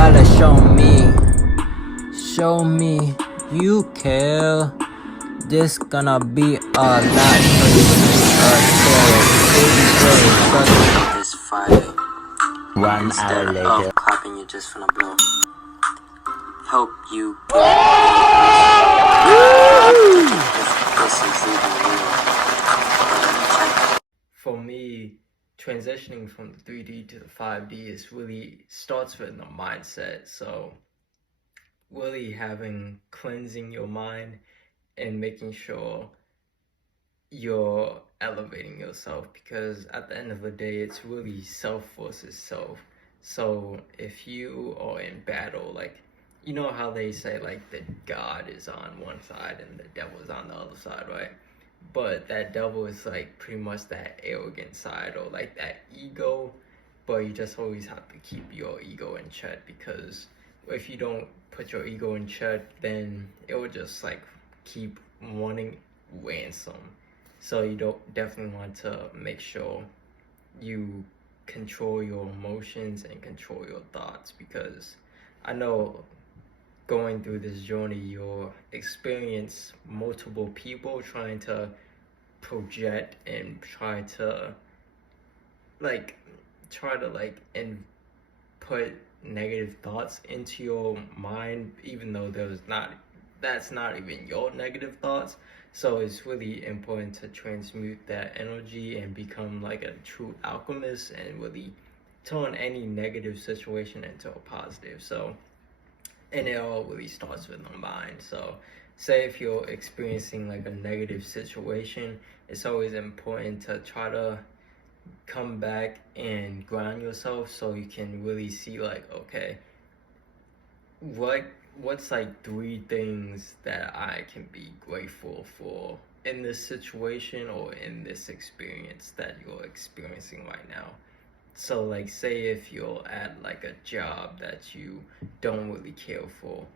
gotta show me you care. This gonna be a lot this fire. 1 hour later. Of clapping, you just finna blow. Help you this is even real. For me, transitioning from the 3D to the 5D is really starts with the mindset. So really cleansing your mind and making sure you're elevating yourself, because at the end of the day, it's really self versus self. So if you are in battle, like, you know how they say like the God is on one side and the devil is on the other side, right? But that devil is like pretty much that arrogant side, or like that ego. But you just always have to keep your ego in check, because if you don't put your ego in check, then it will just like keep wanting ransom. So you definitely want to make sure you control your emotions and control your thoughts, because I know going through this journey, you'll experience multiple people trying to project and try to put negative thoughts into your mind, even though that's not even your negative thoughts. So it's really important to transmute that energy and become like a true alchemist and really turn any negative situation into a positive. So, and it all really starts with the mind. So say if you're experiencing like a negative situation, it's always important to try to come back and ground yourself, so you can really see like, okay, what's like 3 things that I can be grateful for in this situation or in this experience that you're experiencing right now. So like, say if you're at like a job that you don't really care for,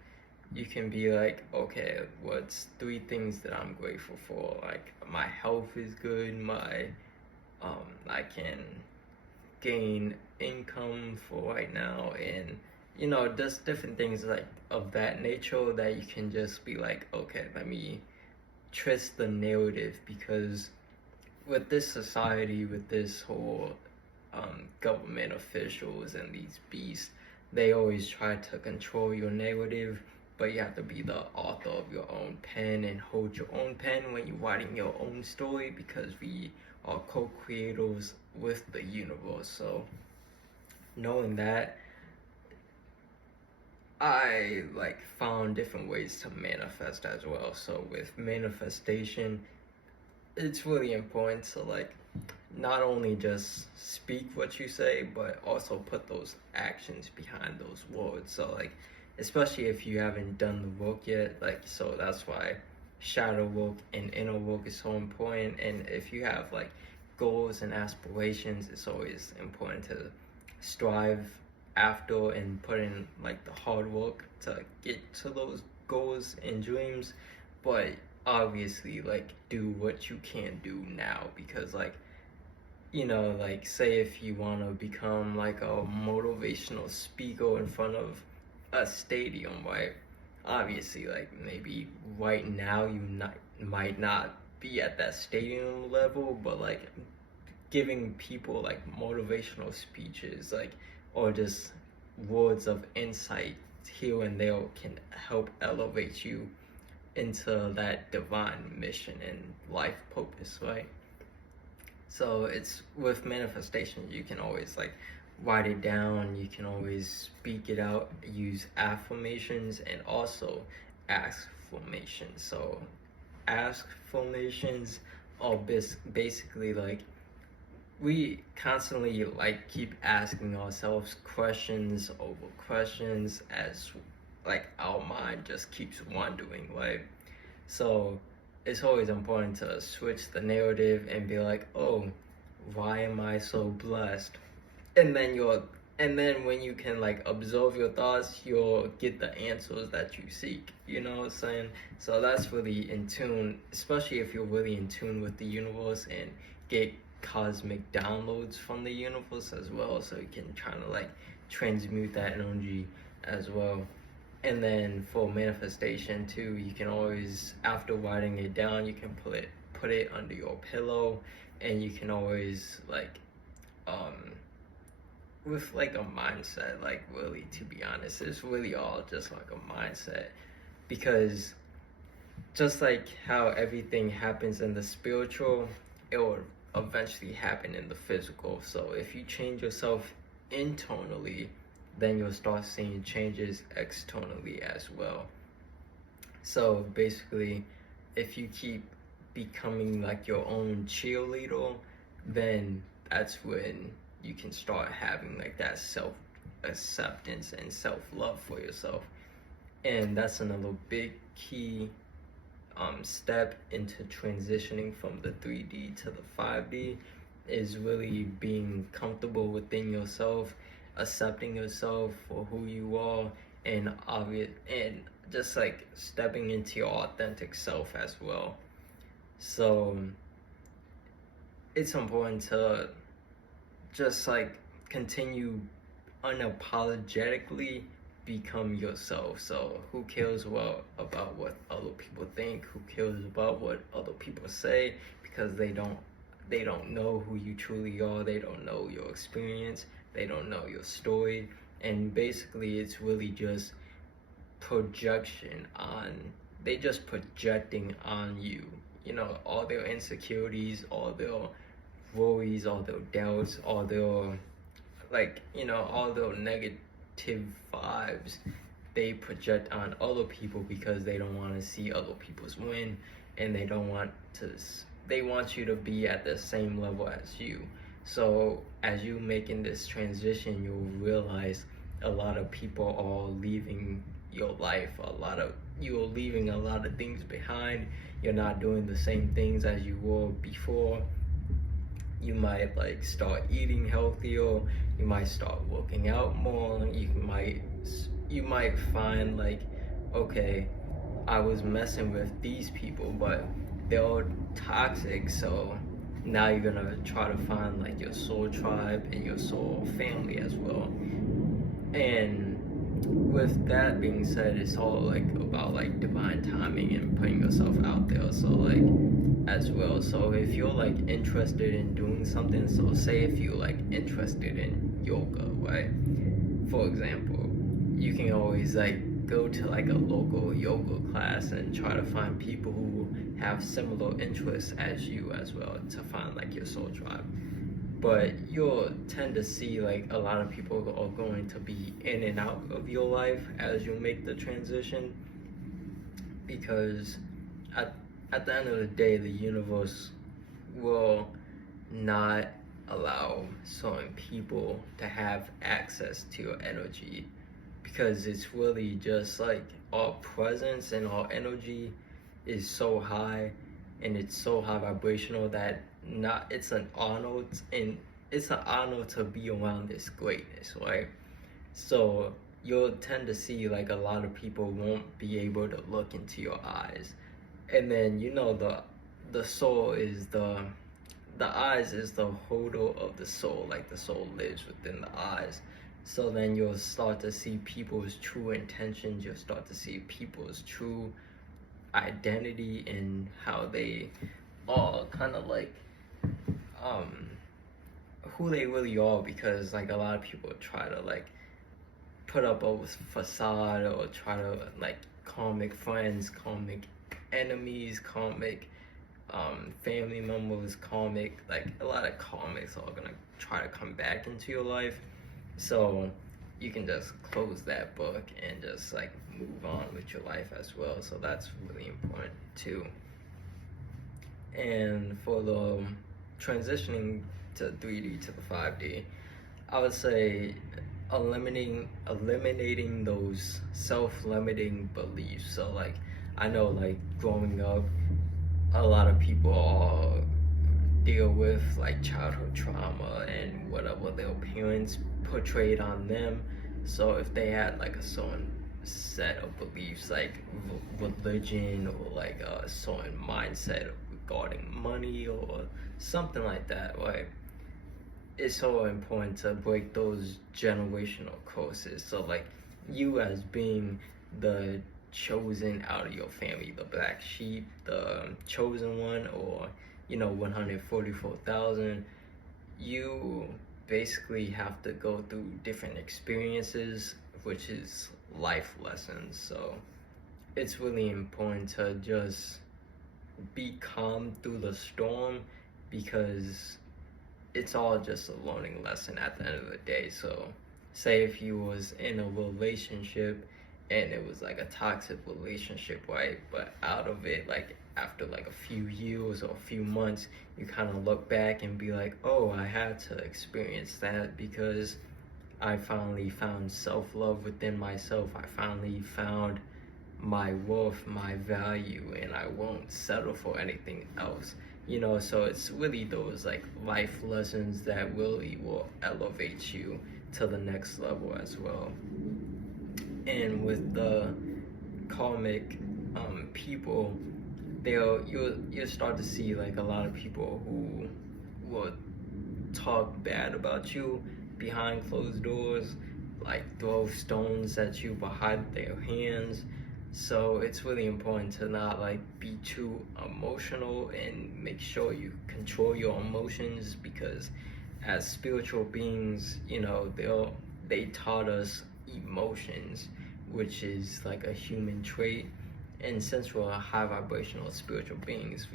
you can be like, okay, what's 3 things that I'm grateful for? Like, my health is good, I can gain income for right now, and just different things like of that nature that you can just be like, okay, let me twist the narrative. Because with this society, with this whole government officials and these beasts, they always try to control your narrative, but you have to be the author of your own pen and hold your own pen when you're writing your own story, because we are co-creators with the universe. So knowing that, I found different ways to manifest as well. So with manifestation, it's really important to not only just speak what you say, but also put those actions behind those words. So especially if you haven't done the work yet, so that's why shadow work and inner work is so important. And if you have goals and aspirations, it's always important to strive after and put in the hard work to get to those goals and dreams. But obviously do what you can do now, because say if you want to become a motivational speaker in front of a stadium, right? Obviously maybe right now you might not be at that stadium level, but giving people motivational speeches or just words of insight here and there can help elevate you into that divine mission and life purpose, right? So it's with manifestation, you can always write it down, you can always speak it out, use affirmations, and also ask formations. So ask formations are basically we constantly keep asking ourselves questions over questions as our mind just keeps wandering, right? So it's always important to switch the narrative and be like, oh, why am I so blessed? And then when you can observe your thoughts, you'll get the answers that you seek. You know what I'm saying? So that's really in tune, especially if you're really in tune with the universe and get cosmic downloads from the universe as well. So you can try to transmute that energy as well. And then for manifestation too, you can always, after writing it down, you can put it under your pillow, and you can always like with like a mindset, like really, to be honest, it's really all just like a mindset, because just like how everything happens in the spiritual, it will eventually happen in the physical. So if you change yourself internally, then you'll start seeing changes externally as well. So basically, if you keep becoming like your own cheerleader, then that's when you can start having like that self-acceptance and self-love for yourself. And that's another big key step into transitioning from the 3D to the 5D, is really being comfortable within yourself, accepting yourself for who you are, and just like stepping into your authentic self as well. So it's important to just like continue unapologetically become yourself. So who cares about what other people think? Who cares about what other people say? Because they don't know who you truly are. They don't know your experience. They don't know your story. And basically, it's really just projection on, they just projecting on you, you know, all their insecurities, all their worries, all their doubts, all their, like, you know, all their negative vibes they project on other people, because they don't want to see other people's win, and they want you to be at the same level as you. So as you making this transition, you'll realize a lot of people are leaving your life. You're leaving a lot of things behind. You're not doing the same things as you were before. You might like start eating healthier. You might start working out more. You might find like, okay, I was messing with these people, but they're toxic. So now you're gonna try to find like your soul tribe and your soul family as well. And with that being said, it's all like about like divine timing and putting yourself out there. So like as well. So if you're like interested in doing something, so say if you're like interested in yoga, right? For example, you can always like go to like a local yoga class and try to find people who have similar interests as you as well, to find like your soul tribe. But you'll tend to see like a lot of people are going to be in and out of your life as you make the transition, because at the end of the day, the universe will not allow certain people to have access to your energy, because it's really just like our presence and our energy is so high, and it's so high vibrational that it's an honor to be around this greatness, right? So you'll tend to see like a lot of people won't be able to look into your eyes. And then, you know, the soul is the eyes is the holder of the soul, like the soul lives within the eyes. So then you'll start to see people's true intentions, you'll start to see people's true identity and how they are kind of like who they really are, because like a lot of people try to like put up a facade, or try to like karmic friends, karmic enemies, karmic family members, karmic, like a lot of karmics are gonna try to come back into your life. So you can just close that book and just like move on with your life as well. So that's really important too. And for the transitioning to 3D to the 5D, I would say eliminating those self-limiting beliefs. So like, I know like growing up, a lot of people deal with like childhood trauma and whatever their parents portrayed on them. So if they had like a certain set of beliefs, like religion, or like a certain mindset regarding money or something like that, right? It's so important to break those generational curses. So like you as being the chosen out of your family, the black sheep, the chosen one, or 144,000. You basically have to go through different experiences, which is life lessons. So it's really important to just be calm through the storm, because it's all just a learning lesson at the end of the day. So say if you was in a relationship and it was like a toxic relationship, right? But out of it, like after like a few years or a few months, you kind of look back and be like, oh, I had to experience that because I finally found self-love within myself. I finally found my worth, my value, and I won't settle for anything else. So it's really those like life lessons that really will elevate you to the next level as well. And with the karmic people, you'll start to see like a lot of people who will talk bad about you behind closed doors, like throw stones at you behind their hands. So it's really important to not like be too emotional and make sure you control your emotions, because as spiritual beings, they taught us emotions, which is like a human trait. And since we're high vibrational spiritual beings,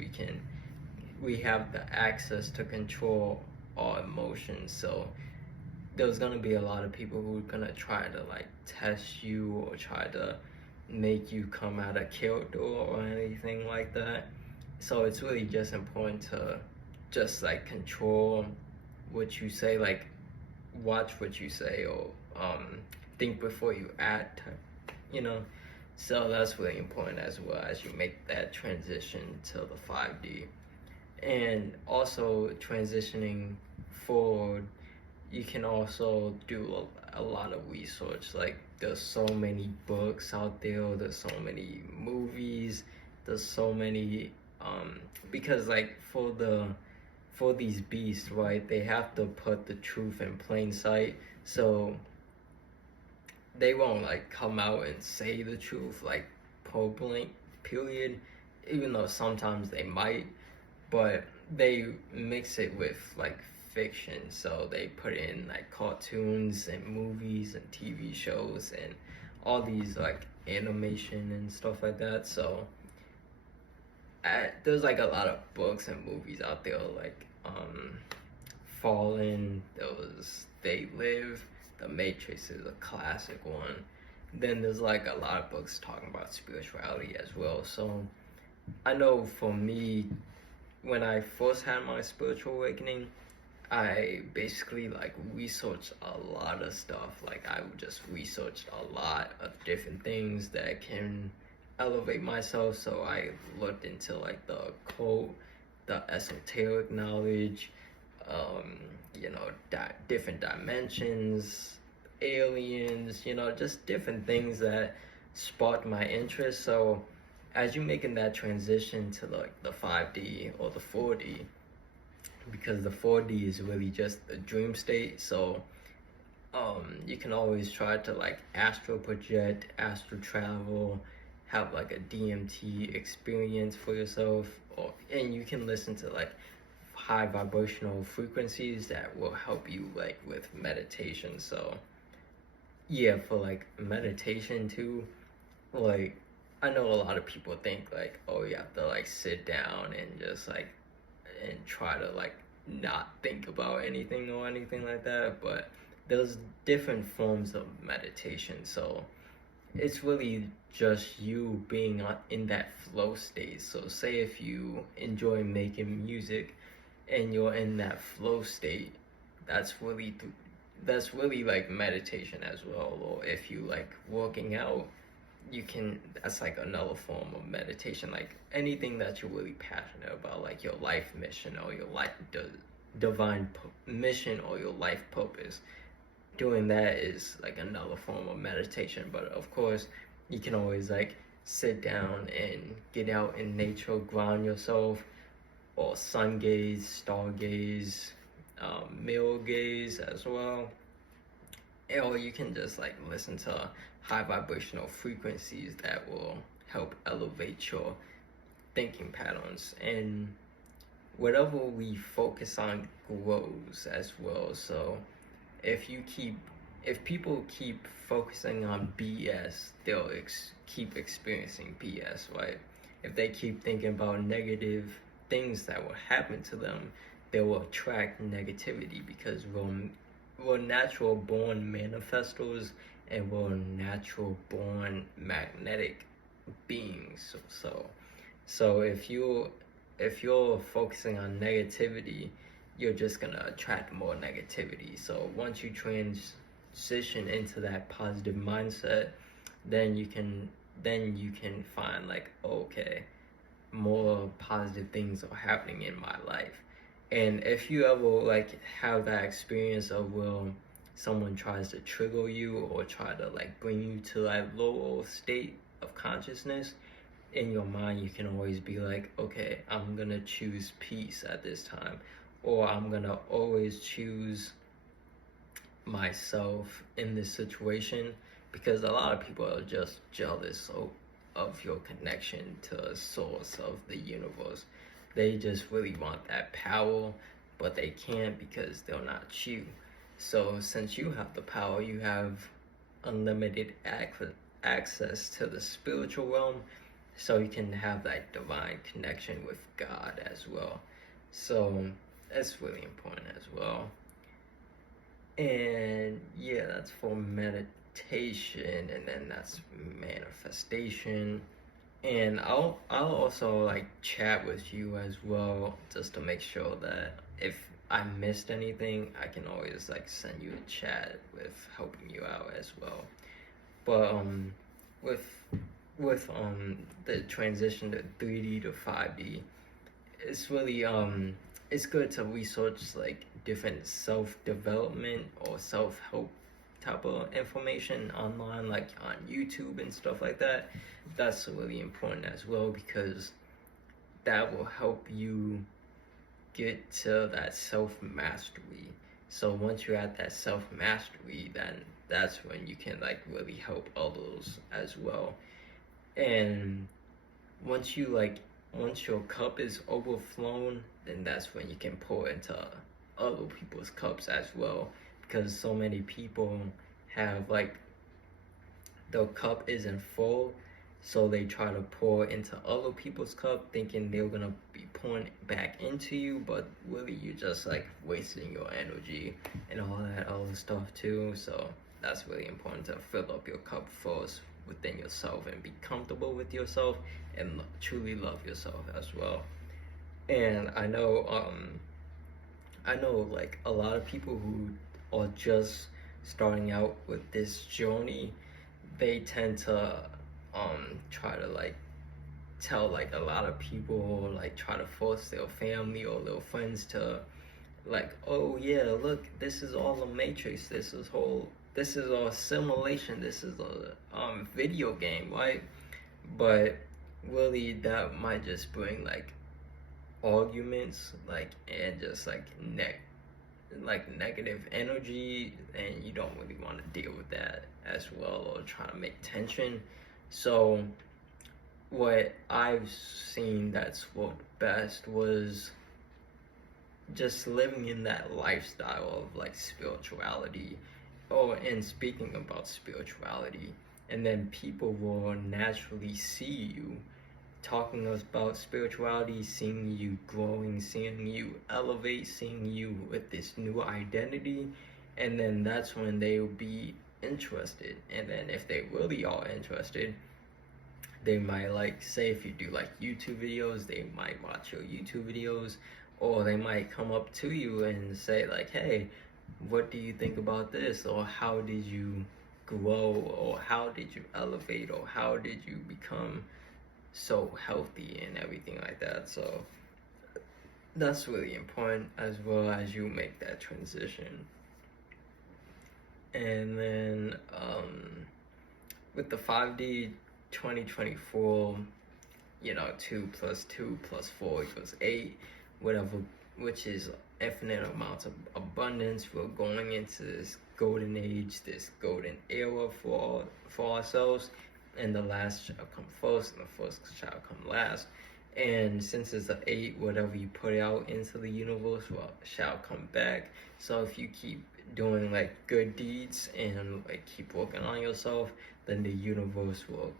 we have the access to control our emotions. So there's gonna be a lot of people who are gonna try to like test you or try to make you come out of character or anything like that. So it's really just important to just like control what you say, like watch what you say, or think before you act, So that's really important as well as you make that transition to the 5D. And also transitioning forward, you can also do a lot of research. Like there's so many books out there, there's so many movies, there's so many because like for these beasts, right, they have to put the truth in plain sight. So they won't like come out and say the truth like point blank period, even though sometimes they might, but they mix it with like fiction. So they put in like cartoons and movies and TV shows and all these like animation and stuff like that. So there's like a lot of books and movies out there, like Fallen, there was They Live, The Matrix is a classic one. Then there's like a lot of books talking about spirituality as well. So I know for me, when I first had my spiritual awakening, I basically like researched a lot of stuff. Like I just researched a lot of different things that can elevate myself. So I looked into like the occult, the esoteric knowledge, different dimensions, aliens, just different things that sparked my interest. So as you're making that transition to like the 5D or the 4D, because the 4D is really just a dream state, so you can always try to like astral project, astral travel, have like a DMT experience for yourself, and you can listen to like high vibrational frequencies that will help you like with meditation. So yeah, for like meditation too, like I know a lot of people think like, oh, you have to like sit down and just like and try to like not think about anything or anything like that, but there's different forms of meditation. So it's really just you being in that flow state. So say if you enjoy making music and you're in that flow state, that's really like meditation as well. Or if you like working out, that's like another form of meditation. Like anything that you're really passionate about, like your life mission or your life divine mission or your life purpose, doing that is like another form of meditation. But of course you can always like sit down and get out in nature, ground yourself, or sun gaze, star gaze, mirror gaze as well. or you can just like listen to high vibrational frequencies that will help elevate your thinking patterns. And whatever we focus on grows as well. So if people keep focusing on BS, they'll keep experiencing BS, right? If they keep thinking about negative things that will happen to them, they will attract negativity, because we're natural born manifestors, and we're natural born magnetic beings. So if you're focusing on negativity, you're just gonna attract more negativity. So once you transition into that positive mindset, then you can find like, okay, more positive things are happening in my life. And if you ever like have that experience of someone tries to trigger you or try to like bring you to that lower state of consciousness, in your mind you can always be like, okay, I'm gonna choose peace at this time, or I'm gonna always choose myself in this situation, because a lot of people are just jealous of your connection to a source of the universe. They just really want that power, but they can't because they're not you. So since you have the power, you have unlimited access to the spiritual realm, so you can have that divine connection with God as well. So that's really important as well. And yeah, that's for meditation, and then that's manifestation. And I'll also like chat with you as well, just to make sure that if I missed anything, I can always like send you a chat with helping you out as well. But with the transition to 3D to 5D, it's really it's good to research like different self-development or self-help type of information online, like on YouTube and stuff like that. That's really important as well, because that will help you get to that self-mastery. So once you're at that self-mastery, then that's when you can like really help others as well. And once your cup is overflown, then that's when you can pour into other people's cups as well, because so many people have like their cup isn't full, so they try to pour into other people's cup thinking they're gonna be pouring back into you, but really you're just like wasting your energy and all that other stuff too. So that's really important, to fill up your cup first within yourself and be comfortable with yourself and truly love yourself as well. And I know like a lot of people who are just starting out with this journey, they tend to try to like tell like a lot of people, or like try to force their family or their friends to like, oh yeah, look, this is all a matrix, this is a simulation, this is a video game, right? But really that might just bring like arguments, like, and just like negative energy, and you don't really want to deal with that as well, or try to make tension. So what I've seen that's worked best was just living in that lifestyle of like spirituality, and speaking about spirituality, and then people will naturally see you talking about spirituality, seeing you growing, seeing you elevate, seeing you with this new identity, and then that's when they will be interested. And then if they really are interested, they might like, say if you do like YouTube videos, they might watch your YouTube videos, or they might come up to you and say like, hey, what do you think about this, or how did you grow, or how did you elevate, or how did you become so healthy and everything like that. So that's really important as well as you make that transition. And then with the 5D 2024, 2 plus 2 plus 4 equals 8, which is infinite amounts of abundance. We're going into this golden age, this golden era for ourselves, and the last shall come first, and the first shall come last. And since it's an 8, whatever you put out into the universe shall come back. So if you keep doing like good deeds and like keep working on yourself, then the universe will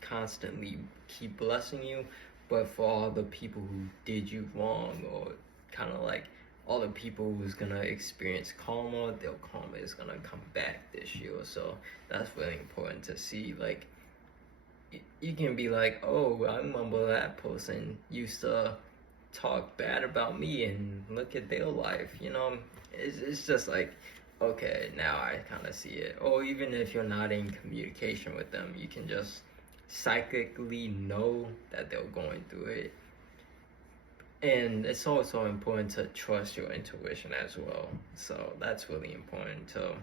constantly keep blessing you. But for all the people who did you wrong, or kind of like all the people who's gonna experience karma, their karma is gonna come back this year. So that's really important to see. Like, you can be like, oh, I remember that person used to talk bad about me, and look at their life, you know. It's just like, okay, now I kind of see it. Or even if you're not in communication with them, you can just psychically know that they're going through it. And it's also important to trust your intuition as well. So that's really important. So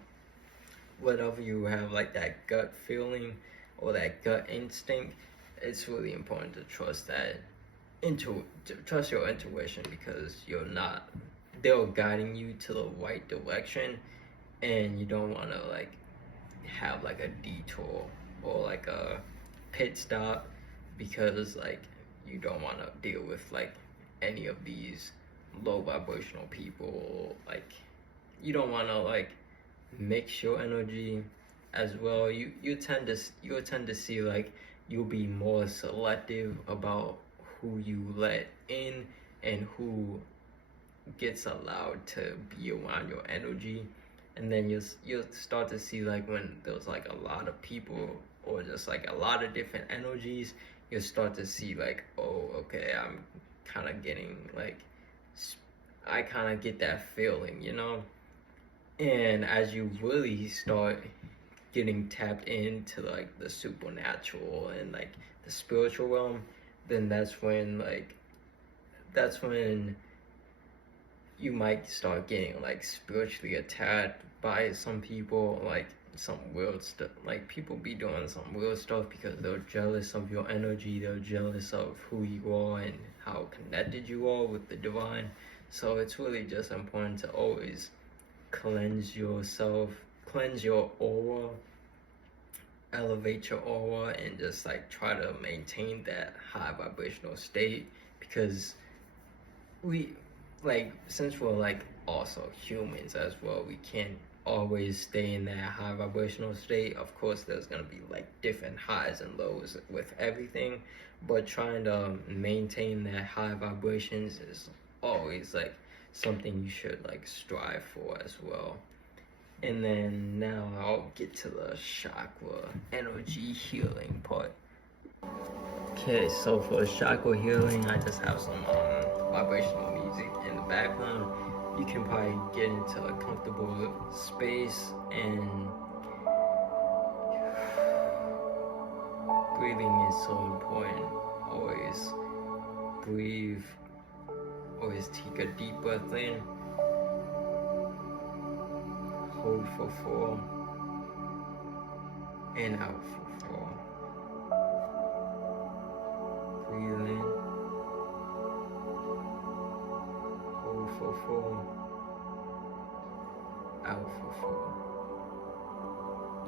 whatever you have, like that gut feeling or that gut instinct, it's really important to trust that trust your intuition, because they're guiding you to the right direction, and you don't want to like have like a detour or like a pit stop, because like you don't want to deal with like any of these low vibrational people. Like, you don't want to like mix your energy as well. You tend to see like you'll be more selective about who you let in and who gets allowed to be around your energy. And then you'll start to see like when there's like a lot of people or just like a lot of different energies, you'll start to see like, oh, okay, I'm kind of getting like, I kind of get that feeling, you know. And as you really start getting tapped into like the supernatural and like the spiritual realm, then that's when you might start getting like spiritually attacked by some people. Like some weird stuff, like people be doing some weird stuff because they're jealous of your energy, they're jealous of who you are and how connected you are with the divine. So it's really just important to always cleanse yourself, cleanse your aura, elevate your aura, and just like try to maintain that high vibrational state. Because since we're like also humans as well, we can't always stay in that high vibrational state. Of course, there's gonna be like different highs and lows with everything, but trying to maintain that high vibrations is always like something you should like strive for as well. And then now I'll get to the chakra energy healing part. Okay, so for the chakra healing, I just have some vibrational music in the background. You can probably get into a comfortable space, and breathing is so important. Always breathe, always take a deep breath in, hold for 4, and out for 4. Breathe in, hold for 4, out for 4.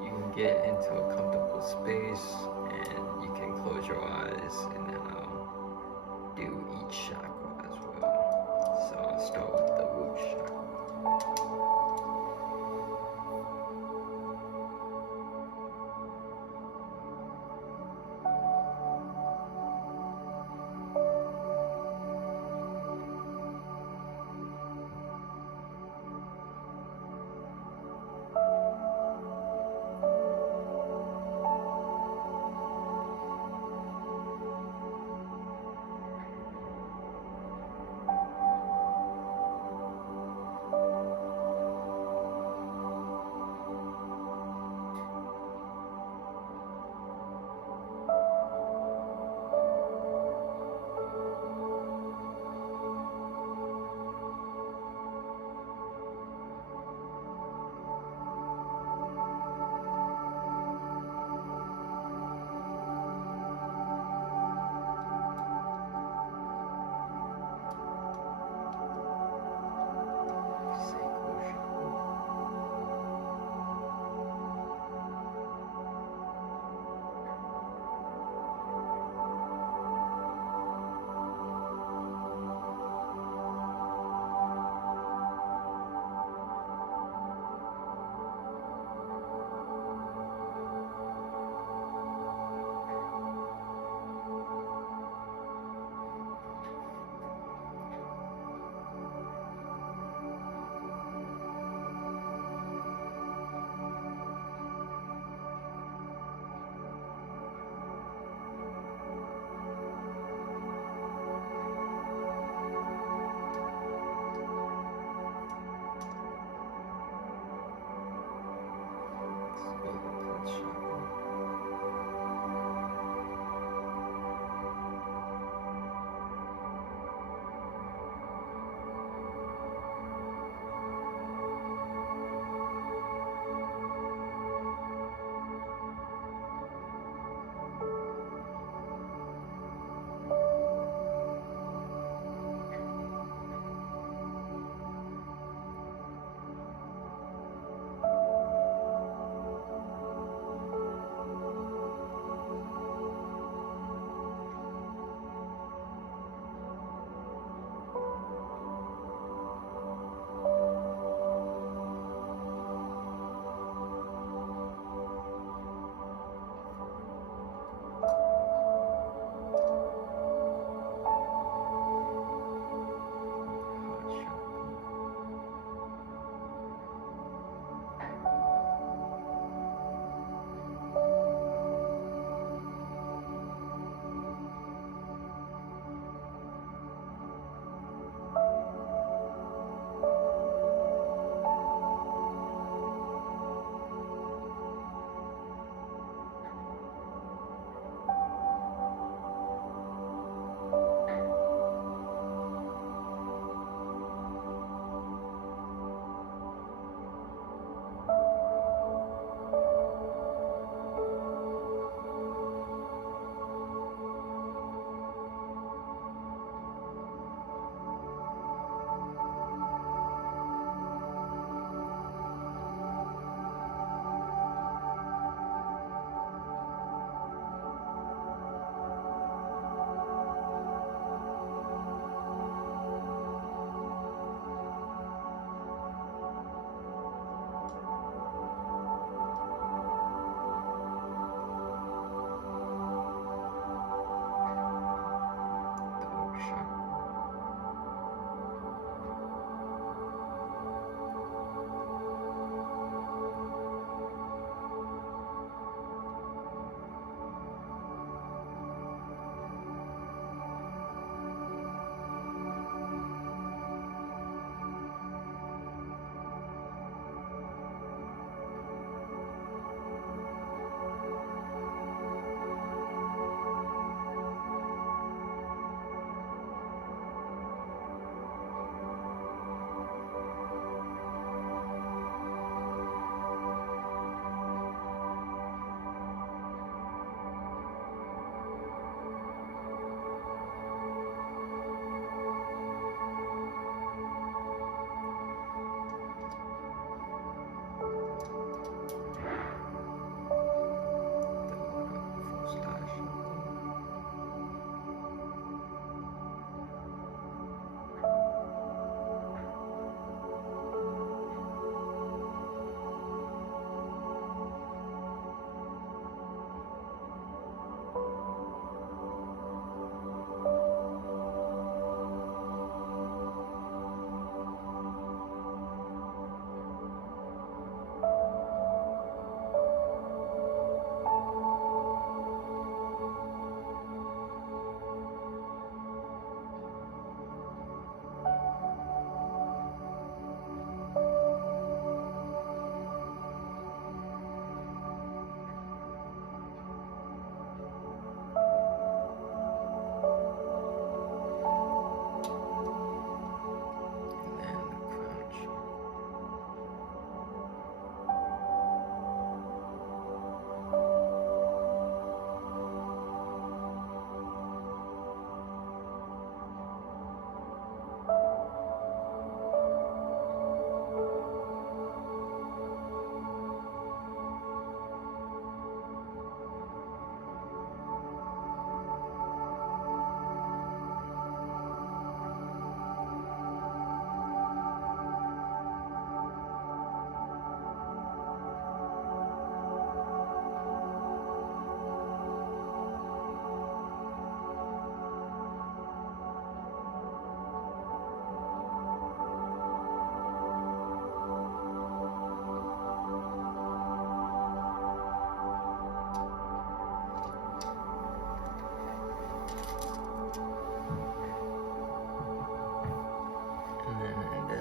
You can get into a comfortable space, and you can close your eyes, and then I'll do each chakra as well. So I'll start with the root chakra.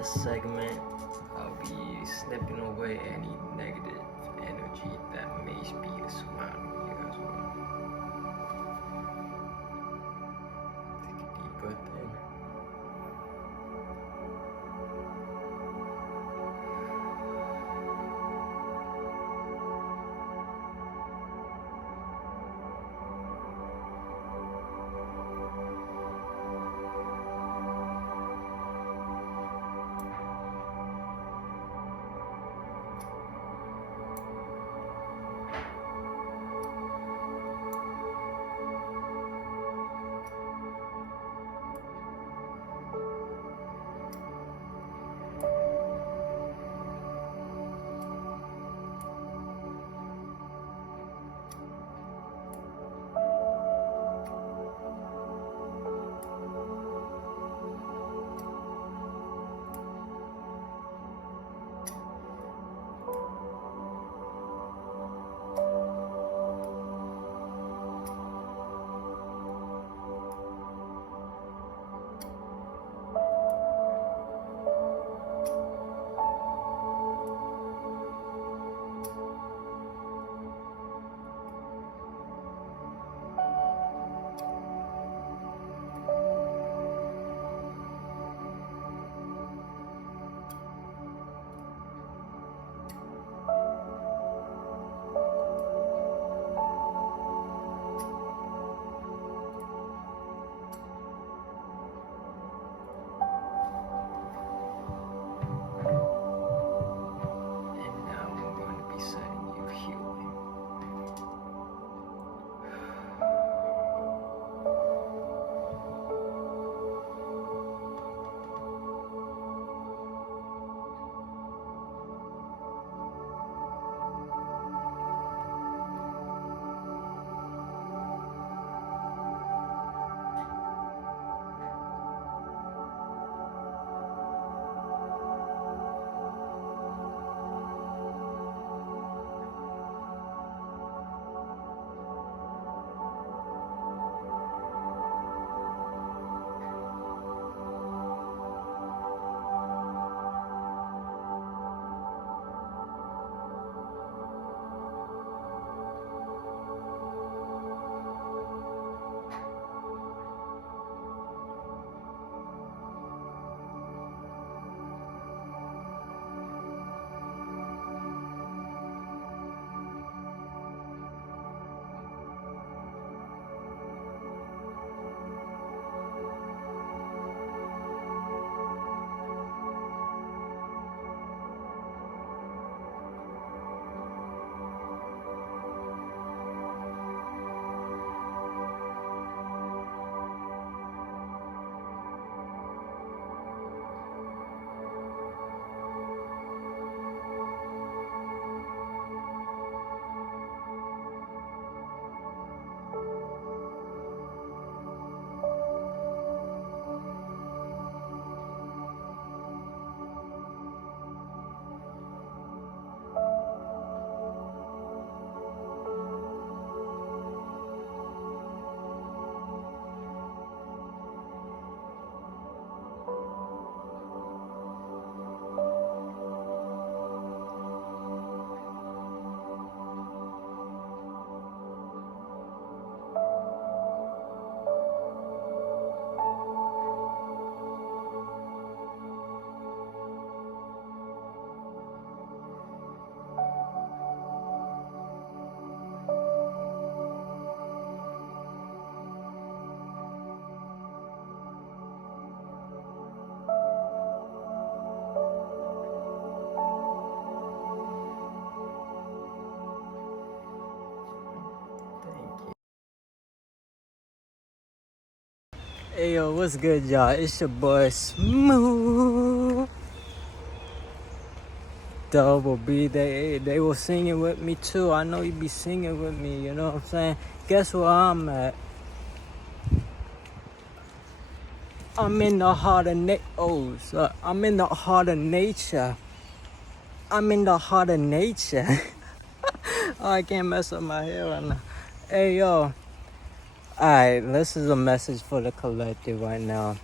this segment, I'll be snipping away any negative energy that may be surrounding you as well. Take a deep breath in. Hey yo, what's good, y'all? It's your boy SmoothDoubleB. They were singing with me too. I know you be singing with me, you know what I'm saying? Guess where I'm at? I'm in the heart of I'm in the heart of nature. I'm in the heart of nature. Oh, I can't mess up my hair right now. Hey yo. Alright, this is a message for the collective right now.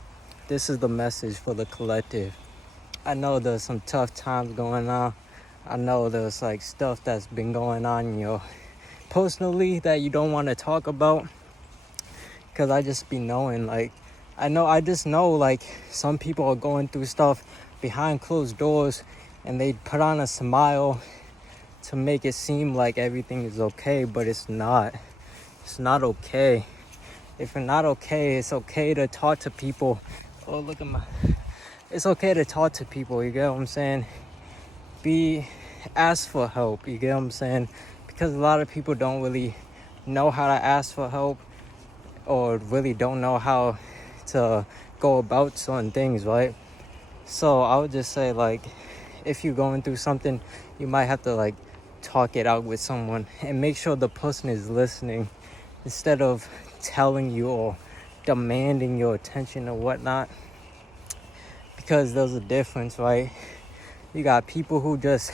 This is the message for the collective. I know there's some tough times going on. I know there's like stuff that's been going on, personally that you don't want to talk about. Cause I just be knowing, like, I just know, like, some people are going through stuff behind closed doors, and they put on a smile to make it seem like everything is okay, but it's not. It's not okay. If you're not okay, it's okay to talk to people. Oh, look at it's okay to talk to people, you get what I'm saying? Ask for help, you get what I'm saying? Because a lot of people don't really know how to ask for help, or really don't know how to go about certain things, right? So I would just say, like, if you're going through something, you might have to, like, talk it out with someone and make sure the person is listening instead of telling you or demanding your attention or whatnot. Because there's a difference, right? You got people who just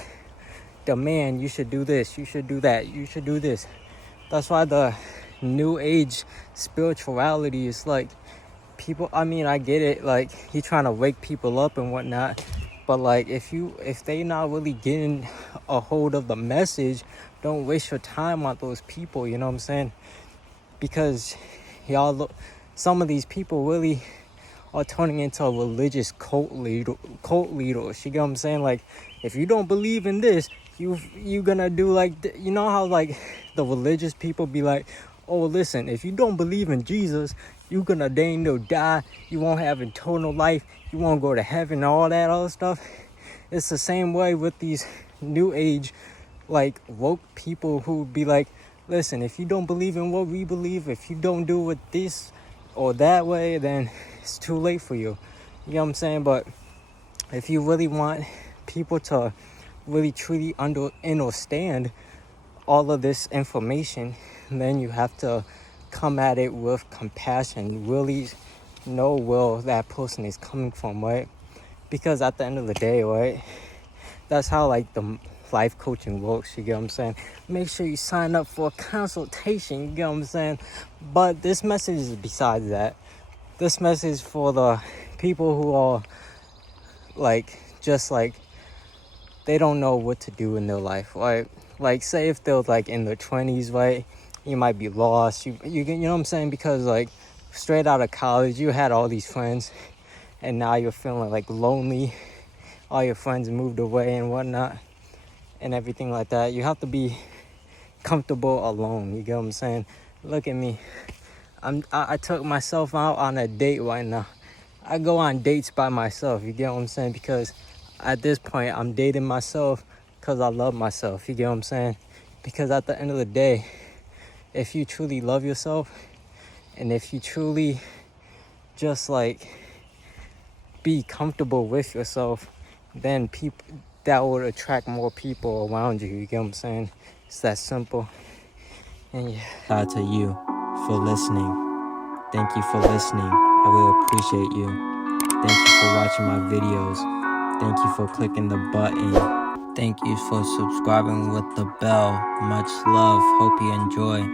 demand, you should do this, you should do that, you should do this. That's why the new age spirituality is like, people, I mean, I get it, like, you're trying to wake people up and whatnot, but like, if they not really getting a hold of the message, don't waste your time on those people, you know what I'm saying? Because some of these people really are turning into a religious cult leaders, you get what I'm saying? Like, if you don't believe in this, you gonna do like, you know how like the religious people be like, oh, listen, if you don't believe in Jesus, you're gonna dang no die, you won't have eternal life, you won't go to heaven, all that other stuff. It's the same way with these new age, like, woke people who be like, listen, if you don't believe in what we believe, if you don't do it this or that way, then it's too late for you. You know what I'm saying? But if you really want people to really truly understand all of this information, then you have to come at it with compassion, really know where that person is coming from, right? Because at the end of the day, right, that's how like the life coaching works, you get what I'm saying? Make sure you sign up for a consultation, you get what I'm saying? But this message is besides that. This message is for the people who are like, just like, they don't know what to do in their life, right? Like, say if they're like in their 20s, right, you might be lost, you know what I'm saying? Because like, straight out of college, you had all these friends, and now you're feeling like lonely, all your friends moved away and whatnot, and everything like that. You have to be comfortable alone, you get what I'm saying? Look at me, I took myself out on a date right now. I go on dates by myself, you get what I'm saying? Because at this point, I'm dating myself because I love myself, you get what I'm saying? Because at the end of the day, if you truly love yourself, and if you truly just like be comfortable with yourself, then that would attract more people around you, you get what I'm saying? It's that simple. And yeah, shout out to you for listening. Thank you for listening. I will appreciate you. Thank you for watching my videos. Thank you for clicking the button. Thank you for subscribing with the bell. Much love. Hope you enjoy.